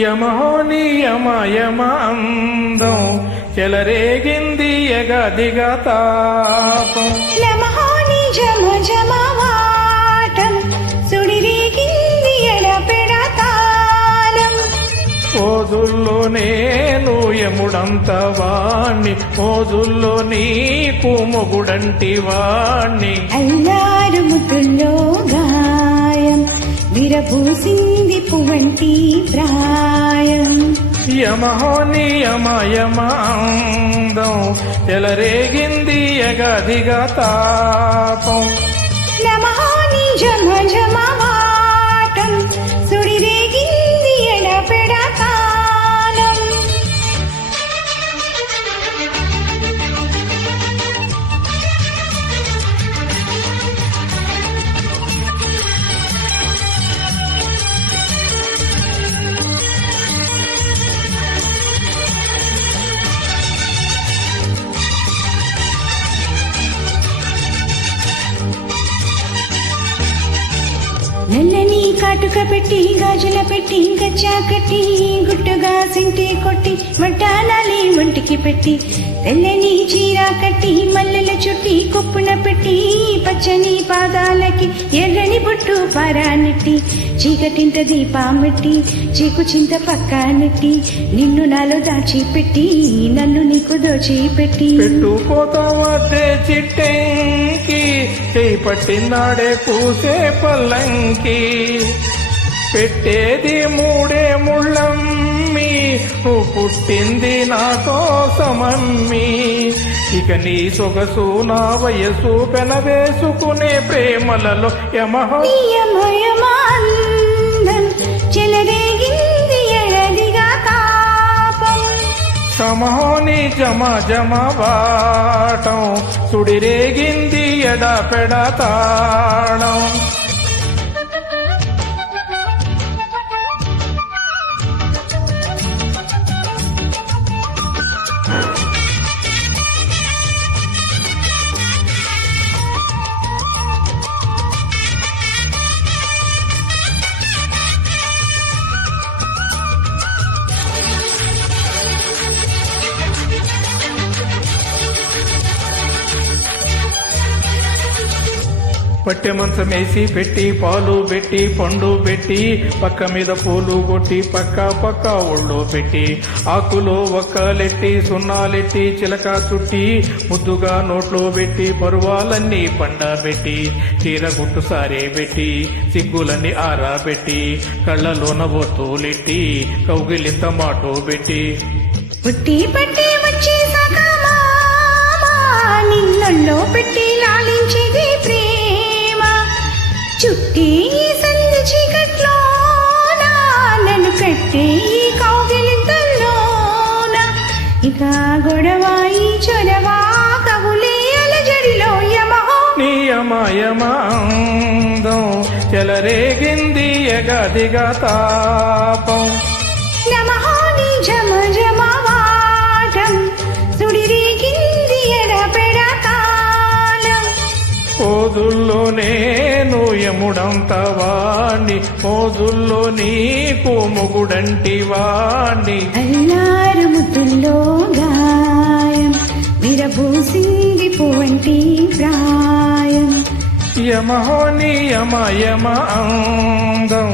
యమహోనియమయమ అందం చెలరేగింది ఎగదిగా తాపం. నమహోని జమ జమవాటం సుడిరేగింది ఎడపెడ తాళం. రోజుల్లో నేను యముడంత వాణ్ణి, రోజుల్లో నీకు మొగుడంటి వాణ్ణి. అల్లారు ముద్దుల్లో గాయం విరబూసింది పువ్వంటి ప్రాయం. యమహోనియమయమ అందం చెలరేగింది ఎగదిగా తాపం. నమహోని జమ జమవాటం సుడిరేగింది ఎడపెడ తాళం. నల్లని కాటుక పెట్టి గాజుల పెట్టి గచ్చా కట్టి గుట్టుగా సింటి కొట్టి వడ్డానాలి ఒంటికి పెట్టి తెల్లని చీర కట్టి మల్లెల చుట్టి కొప్పున పెట్టి పచ్చని పాదాలకి ఎర్రని బొట్టు పారానెట్టి చీకటింట దీపామెట్టి చీకు చింత పక్క నెట్టి నిన్ను నాలో దాచిపెట్టి నన్ను నీకు దోచిపెట్టి. పెట్టుపోతావద్దే చిట్టెంకి చేయి పట్టినాడే కూసే పల్లంకి. పెట్టేది మూడే ముళ్ళమ్మి, నువ్వు పుట్టింది నా కోసమమ్మి. ఇక నీ సొగసు నా వయసు పెనవేసుకునే ప్రేమలలో యమహోనియమయం చెలరేగింది ఎడదిగా తాపం. సమహోని జమ జమ వాటం సుడిరేగింది ఎడపెడ తాళం. పట్టె మంచమేసి పెట్టి పాలు పెట్టి పండు పెట్టి పక్క మీద పూలు కొట్టి పక్క పక్క ఒళ్ళు పెట్టి ఆకులో ఒక్కలెట్టి సున్నాలెట్టి చిలక చుట్టి ముద్దుగా నోట్లో పెట్టి పరువాలన్నీ పండబెట్టి చీర గుట్టు సారే పెట్టి సిగ్గులన్నీ ఆరాబెట్టి కళ్ళలోన ఒత్తులెట్టి కౌగిలింత మాటో పెట్టి పుట్టి పట్టి వచ్చి నిన్నల్లో పెట్టి లాలించేది ప్రేమ. చుట్టి సంధి చీకట్లో నన్ను కట్టే ఈ కౌగిలింతల్లోన. ఇక గొడవ ఈ చొరవ కవులే అలజడిలో యమహోనియమయమ అందం చెలరేగింది ఎగదిగా తాపం. నమహోని జమ జమవాటం సుడిరేగింది ఎడపెడ తాళం. రోజుల్లో నేను యముడంత వాణ్ణి, రోజుల్లో నీకు మొగుడంటి వాణ్ణి. అల్లారు ముద్దుల్లో గాయం విరబూసింది పువ్వంటి ప్రాయం. యమహోనియమయమ అందం